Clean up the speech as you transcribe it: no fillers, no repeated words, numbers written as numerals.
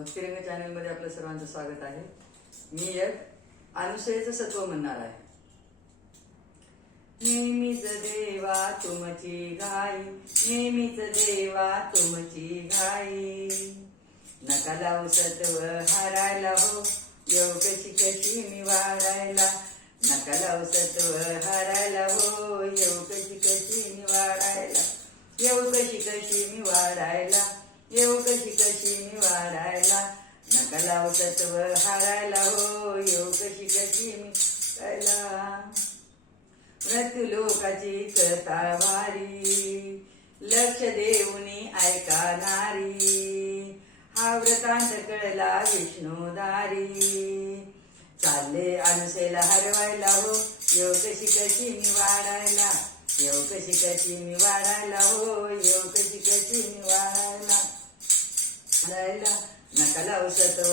भक्तिरंग चॅनलमध्ये आपल्या सर्वांचं स्वागत आहे। मी एक अनुसयेचं सत्व म्हणणार आहे। नेहमीच देवा तुमची घाई, नेहमीच देवा तुमची घाई, नका लावू सत्व हारायला हो, येऊ कशी कशी मी वाढायला, नका लावू सत्व हारायला हो, येऊ कशी कशी मी वाढायला, येऊ कशी कशी मी वाढायला, येऊ कशी कशी मी वाढायला, नका लावू सत्व हारायला हो, येऊ कशी कशी मी वाढायला। मृत्यू लोकाची कथा भारी, लक्ष देऊनी ऐकानारी, हा वृत्तांत कळला विष्णुदारी, चालले अनुसेला हरवायला हो, येऊ कशी कशी मी वाढायला, येऊ कशी कशी मी वाढायला हो, येऊ कशी कशी मी वाढायला, नका लावू सत्व